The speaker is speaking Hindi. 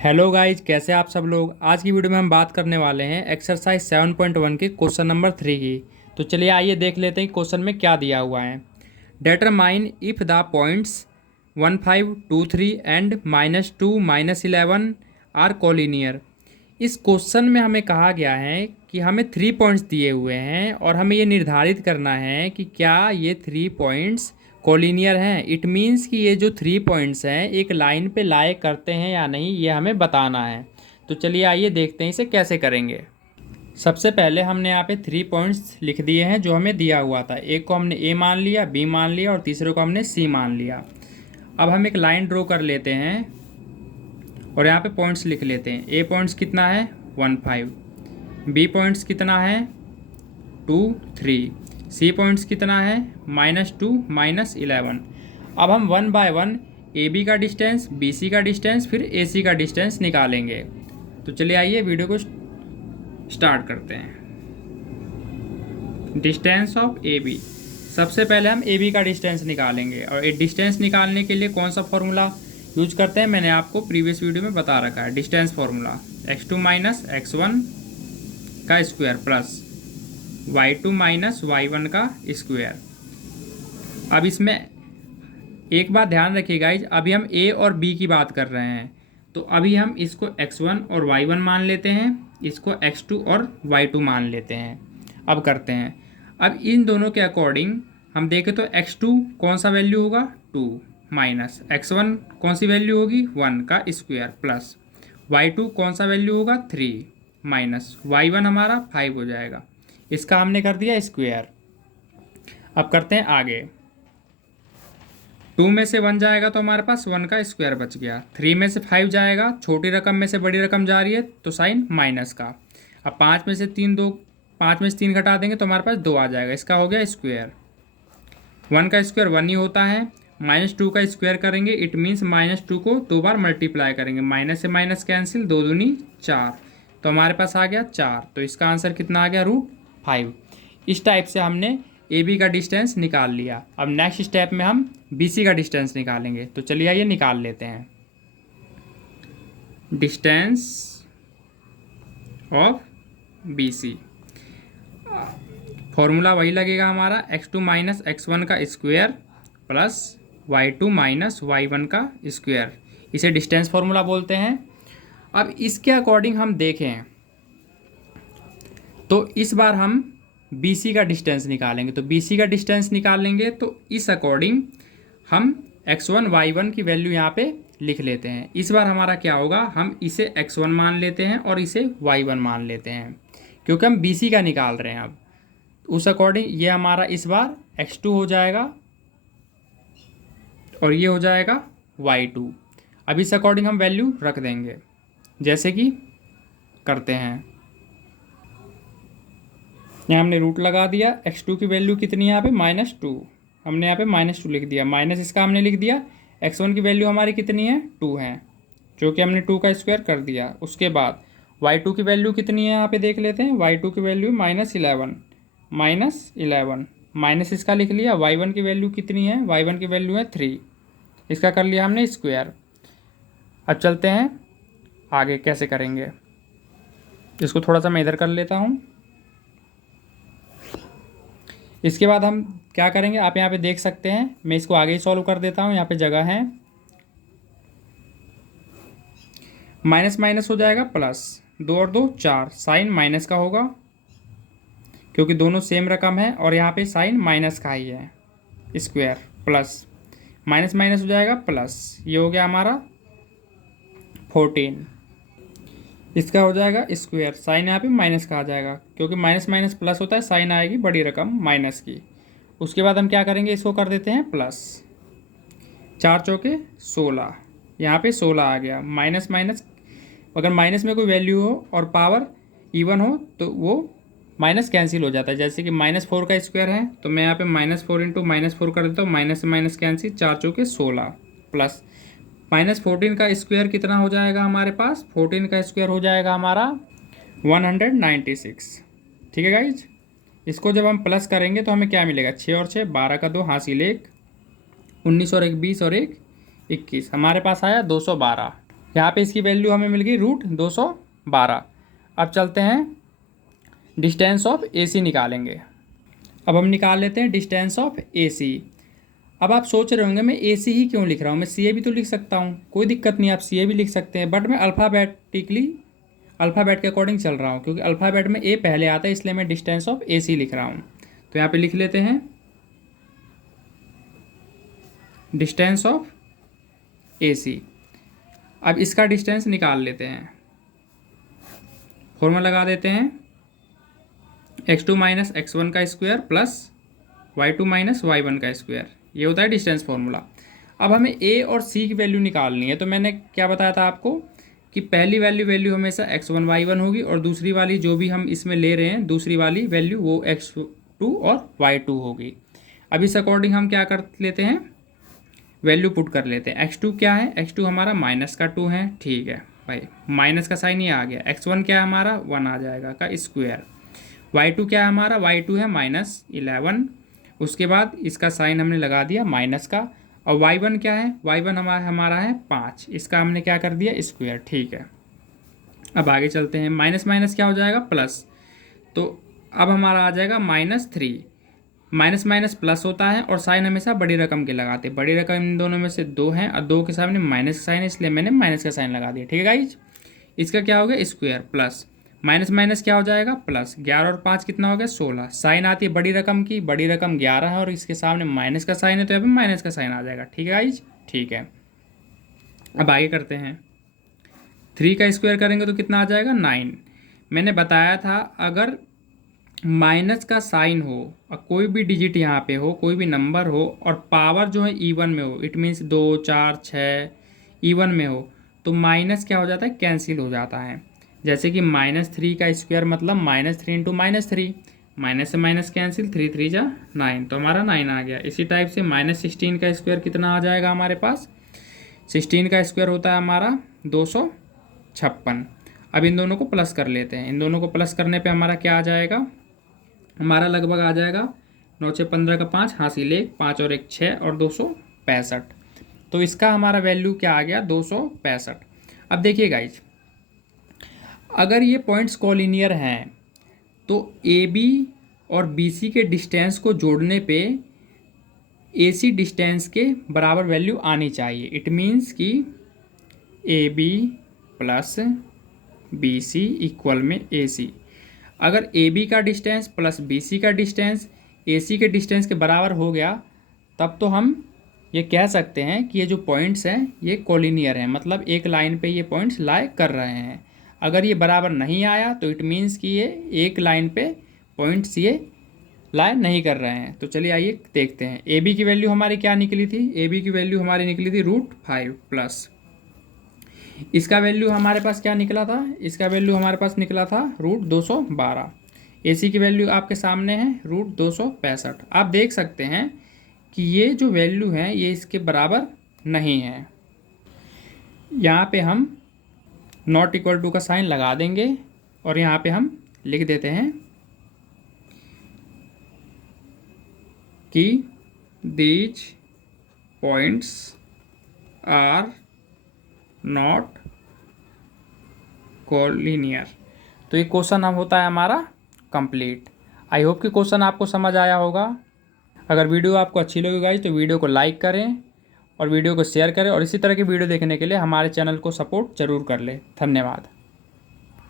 हेलो गाइज, कैसे आप सब लोग। आज की वीडियो में हम बात करने वाले हैं एक्सरसाइज 7.1 के क्वेश्चन नंबर 3 की। तो चलिए आइए देख लेते हैं क्वेश्चन में क्या दिया हुआ है। Determine if the points 1, 5, 2, 3 and -2, -11 are collinear. इस क्वेश्चन में हमें कहा गया है कि हमें 3 पॉइंट्स दिए हुए हैं और हमें ये निर्धारित करना है कि क्या ये 3 पॉइंट्स कोलिनियर हैं। इट मीन्स कि ये जो 3 पॉइंट्स हैं एक लाइन पे लाए करते हैं या नहीं, ये हमें बताना है। तो चलिए आइए देखते हैं इसे कैसे करेंगे। सबसे पहले हमने यहाँ पे 3 पॉइंट्स लिख दिए हैं जो हमें दिया हुआ था। एक को हमने ए मान लिया, बी मान लिया और तीसरे को हमने सी मान लिया। अब हम एक लाइन ड्रॉ कर लेते हैं और यहाँ पे पॉइंट्स लिख लेते हैं। ए पॉइंट्स कितना है 1, 5, बी पॉइंट्स कितना है 2, 3, सी पॉइंट्स कितना है -2, -11। अब हम 1 बाय 1 ए बी का डिस्टेंस, बी सी का डिस्टेंस, फिर ए सी का डिस्टेंस निकालेंगे। तो चलिए आइए वीडियो को स्टार्ट करते हैं। Distance of a b. सबसे पहले हम ए बी का डिस्टेंस निकालेंगे और ये डिस्टेंस निकालने के लिए कौन सा फॉर्मूला यूज करते हैं मैंने आपको प्रीवियस वीडियो में बता रखा है। डिस्टेंस फॉर्मूला x2 - x1 का स्क्वायर प्लस y2 - y1 का स्क्वायर। अब इसमें एक बात ध्यान रखिएगा, अभी हम a और b की बात कर रहे हैं। तो अभी हम इसको x1 और y1 मान लेते हैं, इसको x2 और y2 मान लेते हैं। अब करते हैं, अब इन दोनों के अकॉर्डिंग हम देखें तो x2 कौन सा वैल्यू होगा 2 माइनस x1 कौन सी वैल्यू होगी 1 का स्क्वायर प्लस y2 कौन सा वैल्यू होगा 3 माइनस y1 हमारा 5 हो जाएगा। इसका हमने कर दिया स्क्वायर। अब करते हैं आगे। 2 में से 1 जाएगा तो हमारे पास 1 का स्क्वायर बच गया। 3 में से 5 जाएगा, छोटी रकम में से बड़ी रकम जा रही है तो साइन माइनस का। अब 5 में से 3 घटा देंगे तो हमारे पास 2 आ जाएगा। इसका हो गया स्क्वायर। 1 का स्क्वायर 1 ही होता है। -2 का स्क्वायर करेंगे, इट मीन्स -2 को 2 बार मल्टीप्लाई करेंगे। माइनस से माइनस कैंसिल, 2 दूनी 4, तो हमारे पास आ गया 4। तो इसका आंसर कितना आ गया √5। इस टाइप से हमने ए बी का डिस्टेंस निकाल लिया। अब नेक्स्ट स्टेप में हम बी सी का डिस्टेंस निकालेंगे। तो चलिए आइए निकाल लेते हैं। Distance of b c formula वही लगेगा हमारा x2 - x1 का स्क्वायर प्लस y2 - y1 का स्क्वायर। इसे डिस्टेंस फॉर्मूला बोलते हैं। अब इसके अकॉर्डिंग हम देखें तो इस बार हम BC का डिस्टेंस निकालेंगे। तो BC का डिस्टेंस निकालेंगे तो इस अकॉर्डिंग हम x1 y1 की वैल्यू यहाँ पे लिख लेते हैं। इस बार हमारा क्या होगा, हम इसे x1 मान लेते हैं और इसे y1 मान लेते हैं क्योंकि हम BC का निकाल रहे हैं। अब उस अकॉर्डिंग ये हमारा इस बार x2 हो जाएगा और ये हो जाएगा y2। अब इस अकॉर्डिंग हम वैल्यू रख देंगे जैसे कि करते हैं। यहाँ हमने रूट लगा दिया। x2 की वैल्यू कितनी है यहाँ पे -2, हमने यहाँ पे -2 लिख दिया। माइनस इसका हमने लिख दिया। x1 की वैल्यू हमारी कितनी है 2 है, जो कि हमने 2 का स्क्वायर कर दिया। उसके बाद y2 की वैल्यू कितनी है यहाँ पे देख लेते हैं। y2 की वैल्यू -11, माइनस इसका लिख लिया। y1 की वैल्यू कितनी है, y1 की वैल्यू है 3, इसका कर लिया हमने स्क्वायर। अब चलते हैं आगे कैसे करेंगे। इसको थोड़ा सा मैं इधर कर लेता हूँ। इसके बाद हम क्या करेंगे आप यहाँ पे देख सकते हैं। मैं इसको आगे ही सॉल्व कर देता हूँ, यहाँ पे जगह है। माइनस माइनस हो जाएगा प्लस, 2 और 2 4, साइन माइनस का होगा क्योंकि दोनों सेम रकम है और यहाँ पे साइन माइनस का ही है स्क्वायर प्लस माइनस माइनस हो जाएगा प्लस। ये हो गया हमारा 14, इसका हो जाएगा स्क्वायर। साइन यहाँ पे माइनस का आ जाएगा क्योंकि माइनस माइनस प्लस होता है, साइन आएगी बड़ी रकम माइनस की। उसके बाद हम क्या करेंगे, इसको कर देते हैं प्लस। 4 चौके 16, यहाँ पे 16 आ गया। माइनस माइनस, अगर माइनस में कोई वैल्यू हो और पावर इवन हो तो वो माइनस कैंसिल हो जाता है। जैसे कि -4 का स्क्वायर है तो मैं यहाँ पे -4 × -4 कर देता हूँ। माइनस से माइनस कैंसिल, 4 चौके 16 प्लस -14 का स्क्वायर कितना हो जाएगा हमारे पास। 14 का स्क्वायर हो जाएगा हमारा 196। ठीक है गाइज। इसको जब हम प्लस करेंगे तो हमें क्या मिलेगा, 6 और 6 12 का 2 हासिल 1, 19 और 1 20 और 1 21, हमारे पास आया 212। यहाँ पे इसकी वैल्यू हमें मिल गई √212। अब चलते हैं डिस्टेंस ऑफ AC निकालेंगे। अब हम निकाल लेते हैं डिस्टेंस ऑफ AC। अब आप सोच रहे होंगे मैं AC ही क्यों लिख रहा हूँ, मैं CA भी तो लिख सकता हूँ। कोई दिक्कत नहीं, आप CA भी लिख सकते हैं, बट मैं अल्फ़ाबेट के अकॉर्डिंग चल रहा हूँ, क्योंकि अल्फ़ाबेट में A पहले आता है, इसलिए मैं डिस्टेंस ऑफ AC लिख रहा हूँ। तो यहाँ पे लिख लेते हैं डिस्टेंस ऑफ AC। अब इसका डिस्टेंस निकाल लेते हैं। फॉर्मूला लगा देते हैं x2 माइनस x1 का square plus y2 minus y1 का स्क्वायर, ये होता है डिस्टेंस फॉर्मूला। अब हमें A और C की वैल्यू निकालनी है। तो मैंने क्या बताया था आपको कि पहली वैल्यू हमेशा x1 y1 होगी, और दूसरी वाली जो भी हम इसमें ले रहे हैं दूसरी वाली वैल्यू वो x2 और y2 होगी। अब इस अकॉर्डिंग हम क्या कर लेते हैं, वैल्यू पुट कर लेते हैं। x2 क्या है, x2 हमारा माइनस का 2 है, ठीक है भाई, माइनस का साइन ये आ गया। x1 क्या है हमारा 1 आ जाएगा का स्क्वायर। y2 क्या है हमारा, y2 है -11। उसके बाद इसका साइन हमने लगा दिया माइनस का। और y1 क्या है, y1 हमारा है 5, इसका हमने क्या कर दिया स्क्वायर, ठीक है। अब आगे चलते हैं, माइनस माइनस क्या हो जाएगा प्लस, तो अब हमारा आ जाएगा -3। माइनस माइनस प्लस होता है, और साइन हमेशा बड़ी रकम के लगाते हैं। बड़ी रकम इन दोनों में से 2 है, और 2 के सामने माइनस का साइन है, इसलिए मैंने माइनस का साइन लगा दिया, ठीक है गाइज। इसका क्या हो गया स्क्वायर प्लस माइनस माइनस क्या हो जाएगा प्लस, 11 और 5 कितना हो गया 16। साइन आती है बड़ी रकम की, बड़ी रकम 11 है और इसके सामने माइनस का साइन है, तो यहाँ पे माइनस का साइन आ जाएगा, ठीक है गाइज, ठीक है। अब आगे करते हैं, 3 का स्क्वायर करेंगे तो कितना आ जाएगा 9। मैंने बताया था अगर माइनस का साइन हो और कोई भी डिजिट यहाँ पे हो, कोई भी नंबर हो और पावर जो है इवन में हो, इट मीन्स 2 4 6 इवन में हो, तो माइनस क्या हो जाता है कैंसिल हो जाता है। जैसे कि -3 का स्क्वायर मतलब -3 इंटू -3, माइनस से माइनस कैंसिल, 3 3 जा 9, तो हमारा 9 आ गया। इसी टाइप से -16 का स्क्वायर कितना आ जाएगा हमारे पास, 16 का स्क्वायर होता है हमारा 256। अब इन दोनों को प्लस कर लेते हैं। इन दोनों को प्लस करने पे हमारा क्या आ जाएगा, हमारा लगभग आ जाएगा 9 6 15 का 5 हासिल 1, 5 और 1 6 और 265। तो इसका हमारा वैल्यू क्या आ गया 265। अब देखिए गाइज, अगर ये पॉइंट्स कोलिनियर हैं तो AB और BC के डिस्टेंस को जोड़ने पे AC डिस्टेंस के बराबर वैल्यू आनी चाहिए। इट मीन्स कि AB प्लस BC इक्वल में AC। अगर AB का डिस्टेंस प्लस BC का डिस्टेंस AC के डिस्टेंस के बराबर हो गया, तब तो हम ये कह सकते हैं कि ये जो पॉइंट्स हैं ये कोलिनियर हैं, मतलब एक लाइन पे ये पॉइंट्स लाई कर रहे हैं। अगर ये बराबर नहीं आया तो इट मीन्स कि ये एक लाइन पे पॉइंट्स ये लाई नहीं कर रहे हैं। तो चलिए आइए देखते हैं। AB की वैल्यू हमारी क्या निकली थी, AB की वैल्यू हमारी निकली थी √5 प्लस इसका वैल्यू हमारे पास क्या निकला था, इसका वैल्यू हमारे पास निकला था √212। AC की वैल्यू आपके सामने है √265। आप देख सकते हैं कि ये जो वैल्यू है ये इसके बराबर नहीं है। यहाँ पे हम नॉट इक्वल टू का साइन लगा देंगे और यहाँ पे हम लिख देते हैं कि these points are not collinear. तो ये क्वेश्चन हम होता है हमारा कंप्लीट। आई होप कि क्वेश्चन आपको समझ आया होगा। अगर वीडियो आपको अच्छी लगी गाइस तो वीडियो को लाइक करें और वीडियो को शेयर करें, और इसी तरह की वीडियो देखने के लिए हमारे चैनल को सपोर्ट जरूर कर लें। धन्यवाद।